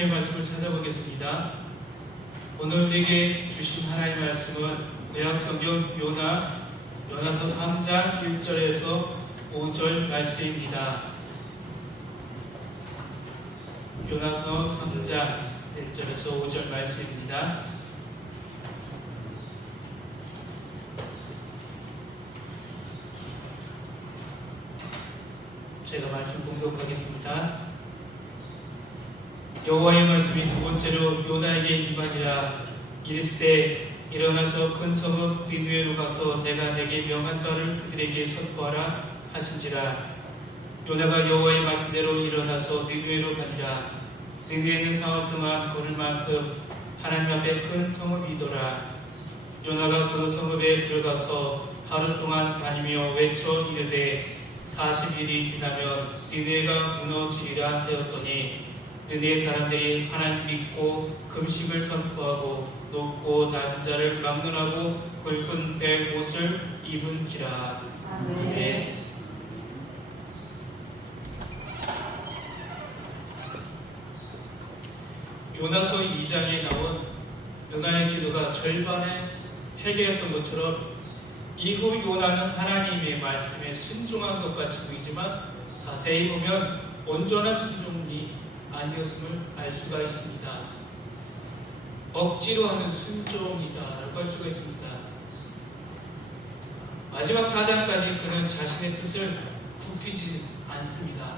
하나님의 말씀을 찾아보겠습니다. 오늘 우리에게 주신 하나님의 말씀은 구약성경 요나서 3장 1절에서 5절 말씀입니다. 요나서 3장 1절에서 5절 말씀입니다. 제가 말씀 공독하겠습니다. 여호와의 말씀이 두 번째로 요나에게 임하니라. 이르시되 일어나서 큰 성읍 니느웨로 가서 내가 내게 명한 바를 그들에게 선포하라 하신지라. 요나가 여호와의 말씀대로 일어나서 니느웨로 가니라. 니느웨는 사흘 동안 걸을 만큼 하나님 앞에 큰 성읍이더라. 요나가 그 성읍에 들어가서 하루 동안 다니며 외쳐 이르되 40일이 지나면 니느웨가 무너지리라 하였더니 느헤 사람들이 하나님 믿고 금식을 선포하고 높고 낮은 자를 막론하고 굵은 배 옷을 입은지라. 아멘. 요나서 2장에 나온 요나의 기도가 절반의 회개였던 것처럼 이후 요나는 하나님의 말씀에 순종한 것 같이 보이지만 자세히 보면 온전한 순종이 아니었음을 알 수가 있습니다. 억지로 하는 순종이다라고 할 수가 있습니다. 마지막 4장까지 그는 자신의 뜻을 굽히지 않습니다.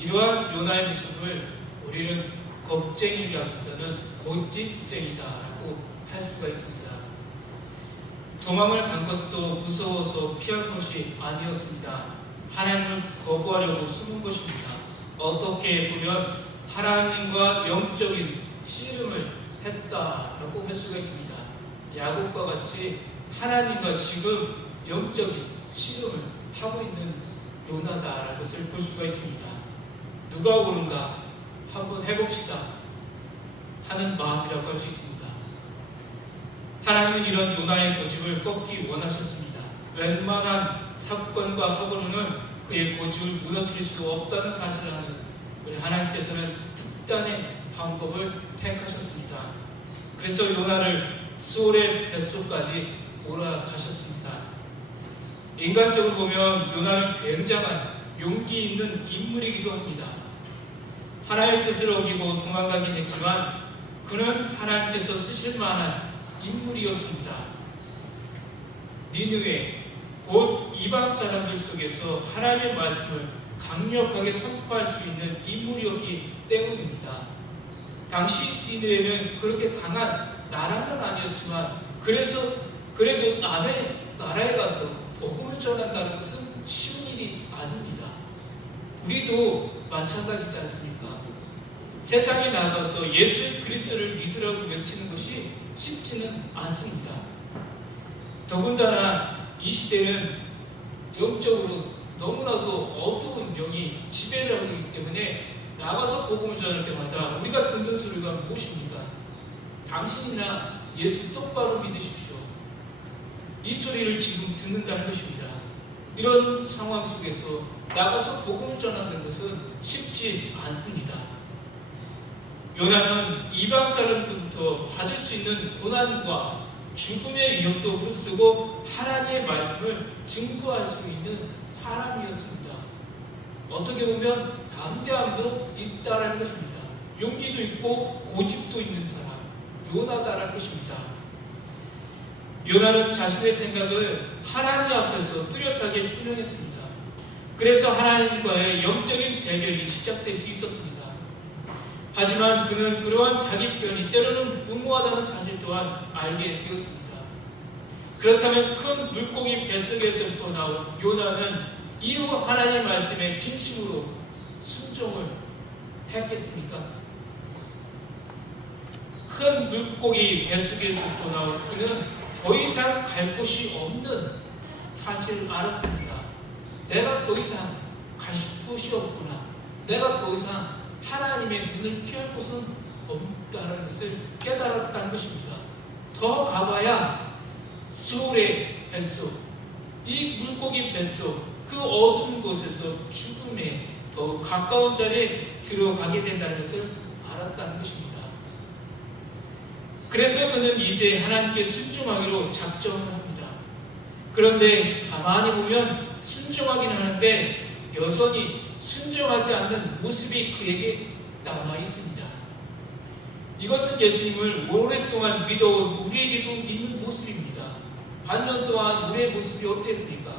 이러한 요나의 모습을 우리는 겁쟁이라기보다는 고집쟁이다라고 할 수가 있습니다. 도망을 간 것도 무서워서 피한 것이 아니었습니다. 하나님을 거부하려고 숨은 것입니다. 어떻게 보면 하나님과 영적인 씨름을 했다라고 할 수가 있습니다. 야곱과 같이 하나님과 지금 영적인 씨름을 하고 있는 요나다라는 것을 볼 수가 있습니다. 누가 옳은가 한번 해봅시다 하는 마음이라고 할 수 있습니다. 하나님은 이런 요나의 고집을 꺾기 원하셨습니다. 웬만한 사건과 사고로는 그의 고집을 무너뜨릴 수 없다는 사실을 아는 우리 하나님께서는 특단의 방법을 택하셨습니다. 그래서 요나를 수올의 뱃속까지 몰아가셨습니다. 인간적으로 보면 요나는 굉장한 용기 있는 인물이기도 합니다. 하나님의 뜻을 어기고 도망가긴 했지만 그는 하나님께서 쓰실 만한 인물이었습니다. 니느웨 곧 이방 사람들 속에서 하나님의 말씀을 강력하게 선포할 수 있는 인물이었기 때문입니다. 당시 니느웨는 그렇게 강한 나라는 아니었지만 그래도 남의 나라에 가서 복음을 전한다는 것은 쉬운 일이 아닙니다. 우리도 마찬가지지 않습니까? 세상에 나가서 예수 그리스도를 믿으라고 외치는 것이 쉽지는 않습니다. 더군다나 이 시대는 영적으로 너무나도 어두운 영이 지배를 하고 있기 때문에 나가서 복음을 전할 때마다 우리가 듣는 소리가 무엇입니까? 당신이나 예수 똑바로 믿으십시오. 이 소리를 지금 듣는다는 것입니다. 이런 상황 속에서 나가서 복음을 전하는 것은 쉽지 않습니다. 요나는 이방 사람들부터 받을 수 있는 고난과 죽음의 위협도 무릅쓰고 하나님의 말씀을 증거할 수 있는 사람이었습니다. 어떻게 보면 담대함도 있다라는 것입니다. 용기도 있고 고집도 있는 사람, 요나다라는 것입니다. 요나는 자신의 생각을 하나님 앞에서 뚜렷하게 표명했습니다. 그래서 하나님과의 영적인 대결이 시작될 수 있었습니다. 하지만 그는 그러한 자기 표현이 때로는 무모하다는 사실 또한 알게 되었습니다. 그렇다면 큰 물고기 뱃속에서부터 나온 요나는 이후 하나님의 말씀에 진심으로 순종을 했겠습니까? 큰 물고기 뱃속에서부터 나온 그는 더 이상 갈 곳이 없는 사실을 알았습니다. 내가 더 이상 갈 곳이 없구나. 내가 더 이상 하나님의 눈을 피할 곳은 없다는 것을 깨달았다는 것입니다. 더 가봐야 수올의 뱃속, 이 물고기 뱃속, 그 어두운 곳에서 죽음의 더 가까운 자리에 들어가게 된다는 것을 알았다는 것입니다. 그래서 그는 이제 하나님께 순종하기로 작정을 합니다. 그런데 가만히 보면 순종하기는 하는데 여전히 순종하지 않는 모습이 그에게 남아 있습니다. 이것은 예수님을 오랫동안 믿어온 우리에게도 있는 모습입니다. 반년 동안 우리의 모습이 어땠습니까?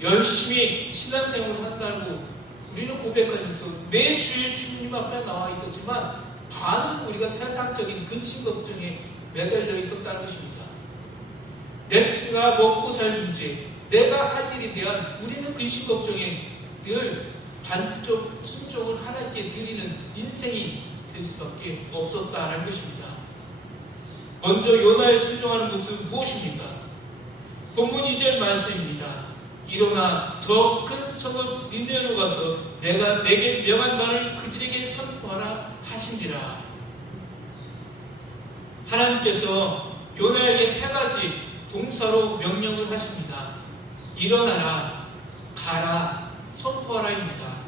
열심히 신앙생활을 한다고 우리는 고백하면서 매주일 주님 앞에 나와 있었지만 반은 우리가 세상적인 근심 걱정에 매달려 있었다는 것입니다. 내가 먹고 살 문제, 내가 할 일에 대한 우리는 근심 걱정에 늘 반쪽 순종을 하나님께 드리는 인생이 될 수밖에 없었다는 것입니다. 먼저 요나의 순종하는 모습은 무엇입니까? 본문 2절 말씀입니다. 일어나 저 큰 성읍 니느웨로 가서 내가 내게 명한 말을 그들에게 선포하라 하신지라. 하나님께서 요나에게 세 가지 동사로 명령을 하십니다. 일어나라, 가라, 선포하라입니다.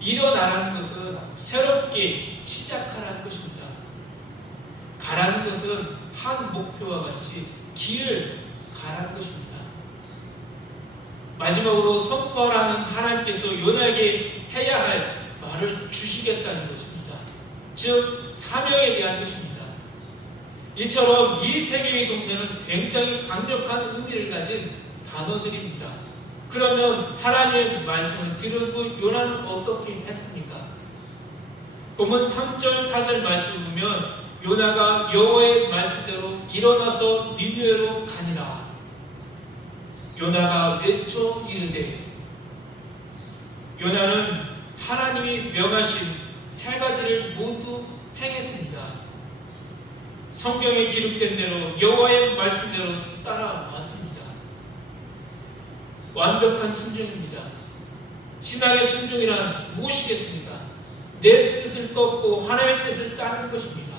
일어나라는 것은 새롭게 시작하라는 것입니다. 가라는 것은 한 목표와 같이 길을 가라는 것입니다. 마지막으로 선포하라는 하나님께서 요나에게 해야 할 말을 주시겠다는 것입니다. 즉 사명에 대한 것입니다. 이처럼 이 세 개의 동사는 굉장히 강력한 의미를 가진 단어들입니다. 그러면 하나님의 말씀을 들은 요나는 어떻게 했습니까? 본문 3절 4절 말씀을 보면 요나가 여호와의 말씀대로 일어나서 니느웨로 가니라. 요나가 외쳐 이르되. 요나는 하나님이 명하신 세 가지를 모두 행했습니다. 성경에 기록된 대로 여호와의 말씀대로 따라왔습니다. 완벽한 순종입니다. 신앙의 순종이란 무엇이겠습니까? 내 뜻을 꺾고 하나님의 뜻을 따르는 것입니다.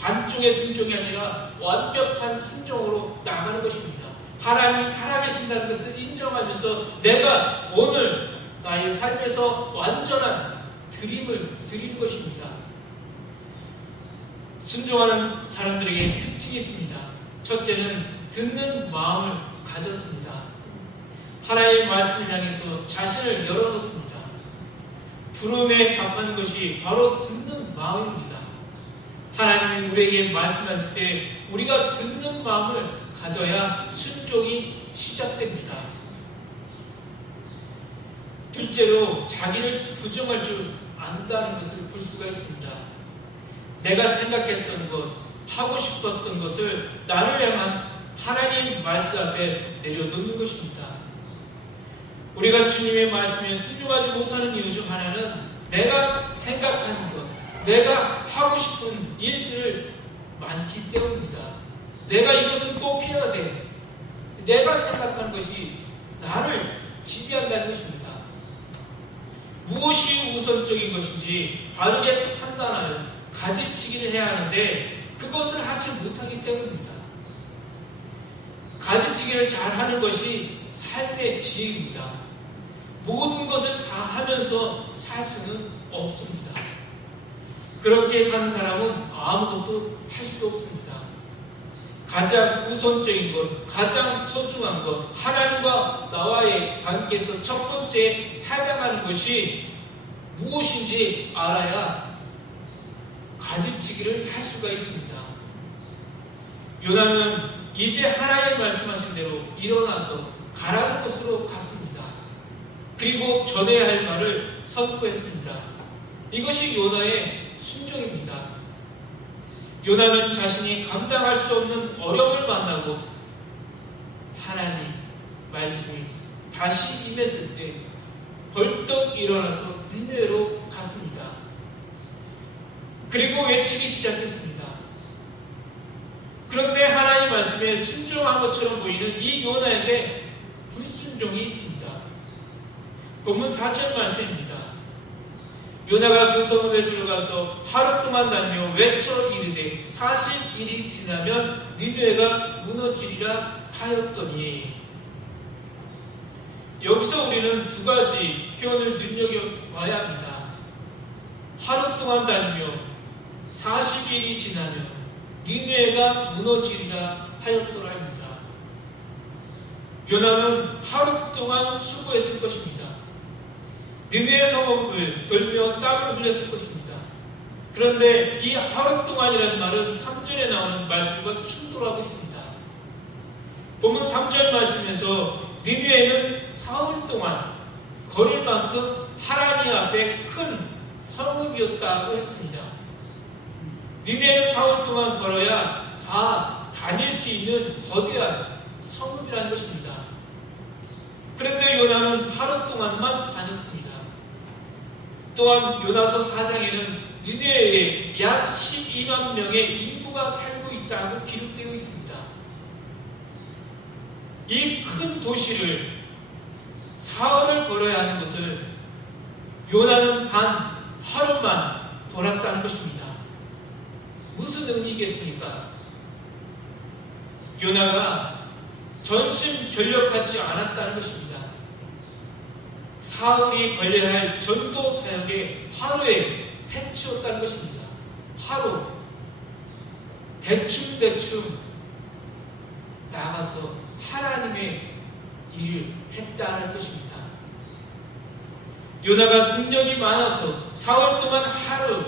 반쪽의 순종이 아니라 완벽한 순종으로 나가는 것입니다. 하나님이 살아계신다는 것을 인정하면서 내가 오늘 나의 삶에서 완전한 드림을 드린 것입니다. 순종하는 사람들에게 특징이 있습니다. 첫째는 듣는 마음을 가졌습니다. 하나님의 말씀을 향해서 자신을 열어놓습니다. 부름에 답하는 것이 바로 듣는 마음입니다. 하나님이 우리에게 말씀하실 때 우리가 듣는 마음을 가져야 순종이 시작됩니다. 둘째로 자기를 부정할 줄 안다는 것을 볼 수가 있습니다. 내가 생각했던 것, 하고 싶었던 것을 나를 향한 하나님 말씀 앞에 내려놓는 것입니다. 우리가 주님의 말씀에 순종하지 못하는 이유 중 하나는 내가 생각하는 것, 내가 하고 싶은 일들을 많기 때문입니다. 내가 이것은 꼭 해야 돼. 내가 생각하는 것이 나를 지배한다는 것입니다. 무엇이 우선적인 것인지 바르게 판단하는 가지치기를 해야 하는데 그것을 하지 못하기 때문입니다. 가지치기를 잘하는 것이 삶의 지혜입니다. 모든 것을 다 하면서 살 수는 없습니다. 그렇게 사는 사람은 아무것도 할 수 없습니다. 가장 우선적인 것, 가장 소중한 것, 하나님과 나와의 관계에서 첫 번째 해당하는 것이 무엇인지 알아야 가지치기를 할 수가 있습니다. 요나는 이제 하나님 말씀하신 대로 일어나서 가라는 곳으로 갔습니다. 그리고 전해야 할 말을 선포했습니다. 이것이 요나의 순종입니다. 요나는 자신이 감당할 수 없는 어려움을 만나고 하나님 말씀이 다시 임했을 때 벌떡 일어나서 니느웨로 갔습니다. 그리고 외치기 시작했습니다. 그런데 하나님 말씀에 순종한 것처럼 보이는 이 요나에게 불순종이 있습니다. 본문 4절 말씀입니다. 요나가 그 성읍에 들어가서 하루 동안 다니며 외쳐 이르되 40일이 지나면 니느웨가 무너지리라 하였더니 여기서 우리는 두 가지 표현을 눈여겨봐야 합니다. 하루 동안 달며 40일이 지나면 니느웨가 무너지리라 하였더라 합니다. 요나는 하루 동안 수고했을 것입니다. 니느웨 성읍을 돌며 땀을 흘렸을 것입니다. 그런데 이 하루 동안이라는 말은 3절에 나오는 말씀과 충돌하고 있습니다. 본문 3절 말씀에서 니느웨는 사흘 동안 걸을 만큼 하나님 앞에 큰 성읍이었다고 했습니다. 니느웨는 사흘 동안 걸어야 다 다닐 수 있는 거대한 성읍이라는 것입니다. 그런데 요나는 하루 동안만 다녔습니다. 또한 요나서 4장에는 니느웨에 약 12만 명의 인구가 살고 있다고 기록되어 있습니다. 이 큰 도시를 사흘을 걸어야 하는 것을 요나는 단 하루만 돌았다는 것입니다. 무슨 의미겠습니까? 요나가 전심전력하지 않았다는 것입니다. 사흘이 걸려야 할 전도 사역에 하루에 해치웠다는 것입니다. 하루 대충 나가서 하나님의 일을 했다는 것입니다. 요나가 능력이 많아서 사흘 동안 하루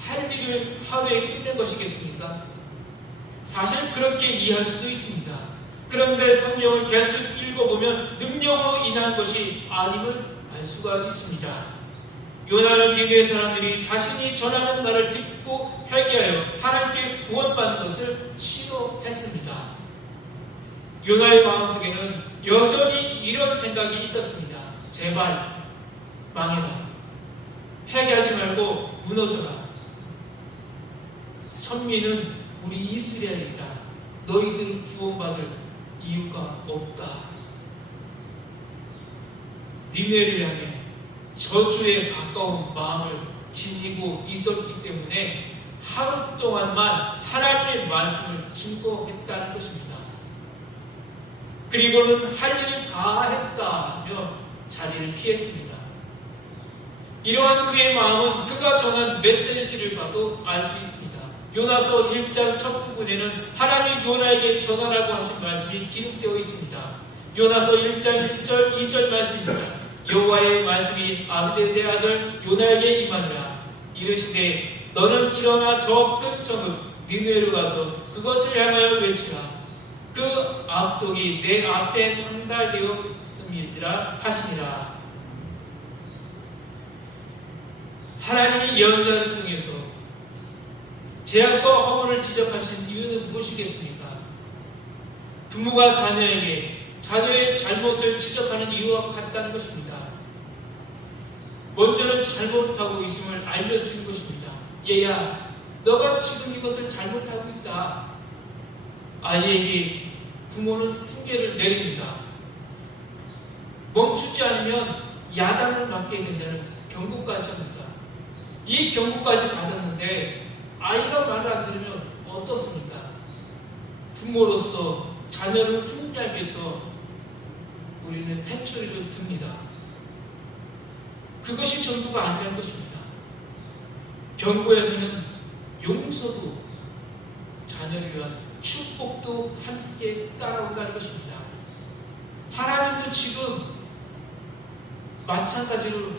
할 일을 하루에 끝낸 것이겠습니까? 사실 그렇게 이해할 수도 있습니다. 그런데 성경을 계속 읽어보면 능력으로 인한 것이 아님을 알 수가 있습니다. 요나는 니느웨 사람들이 자신이 전하는 말을 듣고 회개하여 하나님께 구원받는 것을 싫어했습니다. 요나의 마음속에는 여전히 이런 생각이 있었습니다. 제발 망해라. 회개하지 말고 무너져라. 선민은 우리 이스라엘이다. 너희들은 구원받을 이유가 없다. 니느웨를 향해 저주에 가까운 마음을 지니고 있었기 때문에 하루 동안만 하나님의 말씀을 증거했다는 것입니다. 그리고는 할 일을 다 했다며 자리를 피했습니다. 이러한 그의 마음은 그가 전한 메시지를 봐도 알 수 있습니다. 요나서 1장 첫 부분에는 하나님 요나에게 전하라고 하신 말씀이 기록되어 있습니다. 요나서 1장 1절 2절 말씀입니다. 여호와의 말씀이 아비데스의 아들 요나에게 임하니라. 이르시되 너는 일어나 저 큰 성읍 니느웨로 가서 그것을 향하여 외치라. 그 압독이 내 앞에 상달되었음이라 하시니라. 하나님이 예언자를 통해서 죄악과 허물을 지적하신 이유는 무엇이겠습니까? 부모가 자녀에게 자녀의 잘못을 지적하는 이유와 같다는 것입니다. 먼저는 잘못하고 있음을 알려주는 것입니다. 얘야, 너가 지금 이것을 잘못하고 있다. 아이에게 부모는 훈계를 내립니다. 멈추지 않으면 야단을 맞게 된다는 경고까지 합니다. 이 경고까지 받았는데 아이가 말을 안 들으면 어떻습니까? 부모로서 자녀를 훈계하기 위해서 우리는 회초리를 듭니다. 그것이 전부가 아니라는 것입니다. 경고에서는 용서도 자녀를 위한 축복도 함께 따라온다는 것입니다. 하나님도 지금 마찬가지로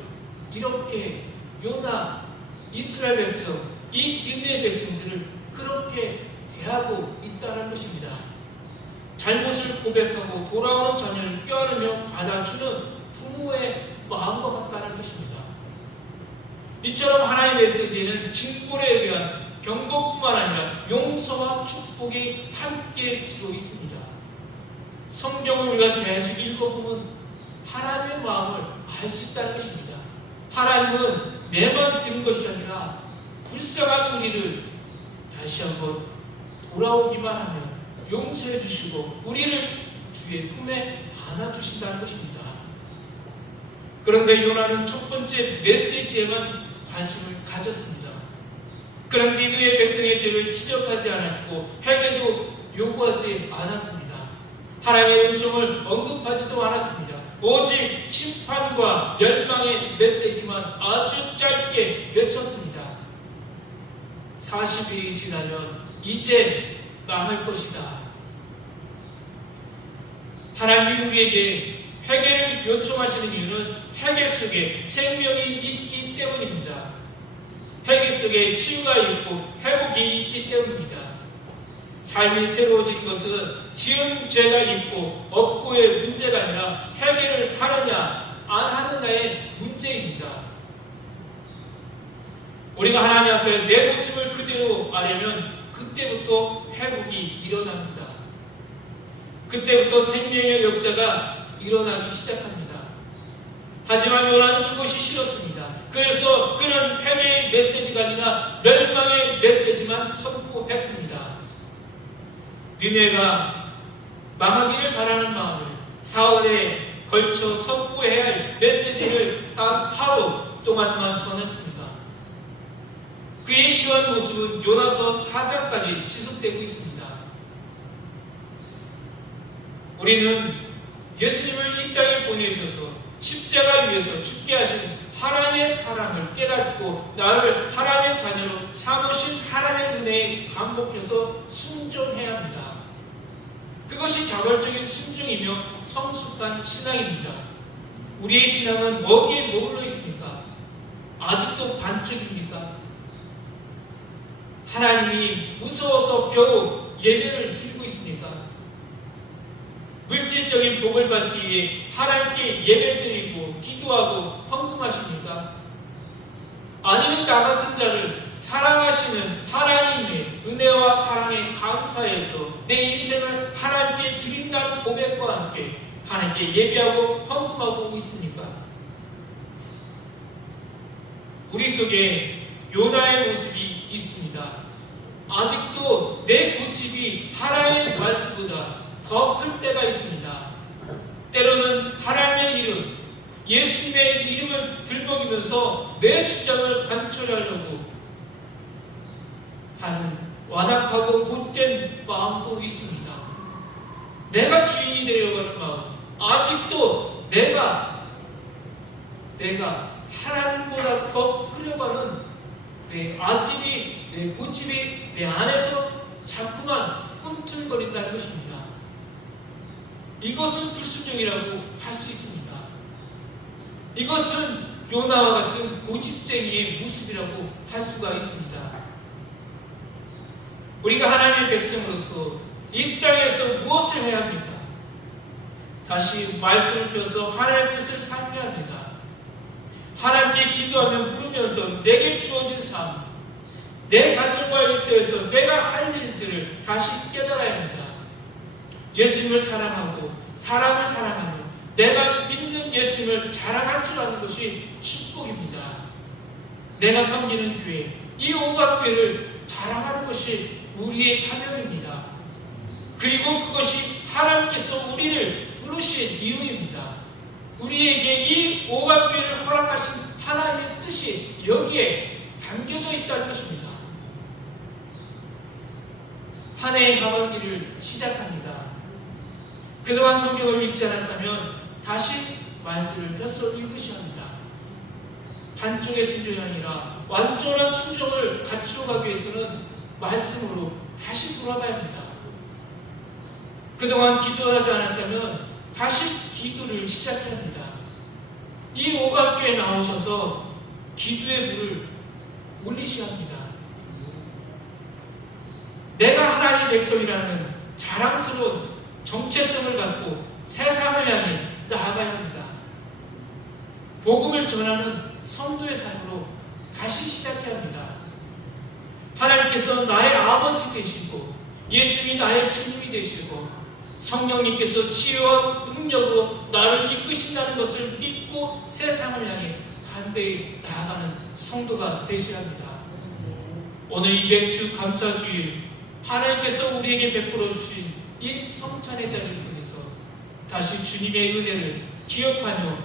이렇게 요나, 이스라엘 백성, 이 니느웨 백성들을 그렇게 대하고 있다는 것입니다. 잘못을 고백하고 돌아오는 자녀를 껴안으며 받아주는 부모의 마음과 같다는 것입니다. 이처럼 하나님의 메시지에는 징벌에 의한 경고뿐만 아니라 용서와 축복이 함께 들어 있습니다. 성경을 우리가 계속 읽어보면 하나님의 마음을 알 수 있다는 것입니다. 하나님은 매만 듣는 것이 아니라 불쌍한 우리를 다시 한번 돌아오기만 하면 용서해 주시고 우리를 주의 품에 안아주신다는 것입니다. 그런데 요나는 첫 번째 메시지에만 관심을 가졌습니다. 그런 니느웨 백성의 죄를 지적하지 않았고 회개도 요구하지 않았습니다. 하나님의 은총을 언급하지도 않았습니다. 오직 심판과 멸망의 메시지만 아주 짧게 외쳤습니다. 40일이 지나면 이제 망할 것이다. 하나님이 우리에게 회개를 요청하시는 이유는 회개 속에 생명이 있기 때문입니다. 회개 속에 치유가 있고 회복이 있기 때문입니다. 삶이 새로워진 것은 지은 죄가 있고 없고의 문제가 아니라 회개를 하느냐 안 하느냐의 문제입니다. 우리가 하나님 앞에 내 모습을 그대로 아려면 그때부터 회복이 일어납니다. 그때부터 생명의 역사가 일어나기 시작합니다. 하지만 요나는 그것이 싫었습니다. 그래서 그는 회개의 메시지가 아니라 멸망의 메시지만 선포했습니다. 니네가 망하기를 바라는 마음을 4월에 걸쳐 선포해야 할 메시지를 단 하루 동안만 전했습니다. 그의 이러한 모습은 요나서 4장까지 지속되고 있습니다. 우리는 예수님을 이 땅에 보내셔서 십자가 위에서 죽게 하신 하나님의 사랑을 깨닫고 나를 하나님의 자녀로 삼으신 하나님의 은혜에 감복해서 순종해야 합니다. 그것이 자발적인 순종이며 성숙한 신앙입니다. 우리의 신앙은 어디에 머물러 있습니까? 아직도 반쪽입니까? 하나님이 무서워서 겨우 예배를 드리고 있습니까? 물질적인 복을 받기 위해 하나님께 예배드리고 기도하고 헌금하십니까? 아니면 나 같은 자를 사랑하시는 하나님의 은혜와 사랑에 감사해서 내 인생을 하나님께 드린다는 고백과 함께 하나님께 예배하고 헌금하고 있습니까? 우리 속에 요나의 모습이 있습니다. 아직도 내 고집이 하나님의 말씀보다 더 클 때가 있습니다. 때로는 하나님의 이름, 예수님의 이름을 들먹이면서 내 주장을 관철하려고 하는 완악하고 못된 마음도 있습니다. 내가 주인이 되려고 하는 마음, 아직도 내가 하나님보다 더 크려고 하는 내 아집이, 내 고집이 내 안에서 자꾸만 꿈틀거린다는 것입니다. 이것은 불순종이라고 할 수 있습니다. 이것은 요나와 같은 고집쟁이의 모습이라고 할 수가 있습니다. 우리가 하나님의 백성으로서 이 땅에서 무엇을 해야 합니까? 다시 말씀을 펴서 하나님의 뜻을 살펴야 합니다. 하나님께 기도하며 물으면서 내게 주어진 삶, 내 가정과 일터에서 내가 할 일들을 다시 깨달아야 합니다. 예수님을 사랑하고 사람을 사랑하며 내가 믿는 예수님을 자랑할 줄 아는 것이 축복입니다. 내가 섬기는 교회, 이 오각교회를 자랑하는 것이 우리의 사명입니다. 그리고 그것이 하나님께서 우리를 부르신 이유입니다. 우리에게 이 오각교회를 허락하신 하나님의 뜻이 여기에 담겨져 있다는 것입니다. 한 해의 하반기를 시작합니다. 그동안 성경을 읽지 않았다면 다시 말씀을 펴서 읽으셔야 합니다. 한쪽의 순종이 아니라 완전한 순종을 갖추어 가기 위해서는 말씀으로 다시 돌아가야 합니다. 그동안 기도를 하지 않았다면 다시 기도를 시작해야 합니다. 이 오각교에 나오셔서 기도의 불을 올리셔야 합니다. 내가 하나님의 백성이라는 자랑스러운 정체성을 갖고 세상을 향해 나아가야 합니다. 복음을 전하는 성도의 삶으로 다시 시작해야 합니다. 하나님께서 나의 아버지 되시고 예수님이 나의 주님이 되시고 성령님께서 치유와 능력으로 나를 이끄신다는 것을 믿고 세상을 향해 담대히 나아가는 성도가 되셔야 합니다. 오늘 200주 감사주일 하나님께서 우리에게 베풀어 주신 이 성찬의 자리를 통해서 다시 주님의 은혜를 기억하며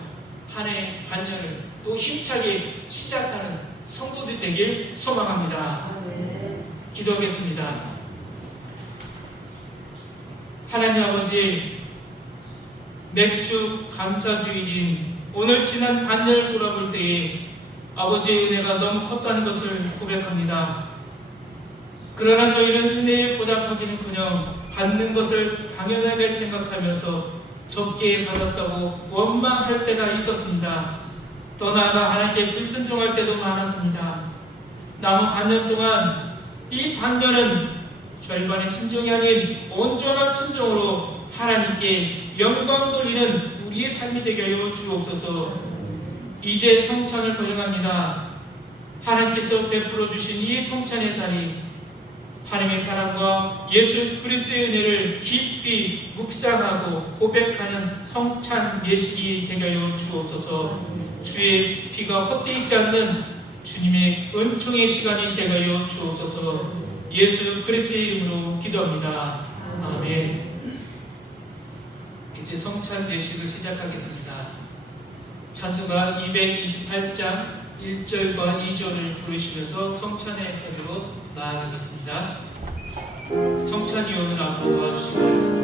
한 해 반년을 또 힘차게 시작하는 성도들 되길 소망합니다. 기도하겠습니다. 하나님 아버지, 맥주 감사주일인 오늘 지난 반년을 돌아볼 때에 아버지의 은혜가 너무 컸다는 것을 고백합니다. 그러나 저희는 은혜에 보답하기는커녕 받는 것을 당연하게 생각하면서 적게 받았다고 원망할 때가 있었습니다. 또 나아가 하나님께 불순종할 때도 많았습니다. 남은 반년 동안 이 반년은 절반의 순종이 아닌 온전한 순종으로 하나님께 영광 돌리는 우리의 삶이 되게 하여 주옵소서. 이제 성찬을 거행합니다. 하나님께서 베풀어 주신 이 성찬의 자리, 하나님의 사랑과 예수 그리스도의 은혜를 깊이 묵상하고 고백하는 성찬 예식이 되게 하여 주옵소서. 주의 피가 헛되이 있지 않는 주님의 은총의 시간이 되게 하여 주옵소서. 예수 그리스도의 이름으로 기도합니다. 아멘. 이제 성찬 예식을 시작하겠습니다. 찬송가 228장 1절과 2절을 부르시면서 성찬의 자리로 나아가겠습니다. 성찬 위원을 앞으로 도와주시기 바랍니다.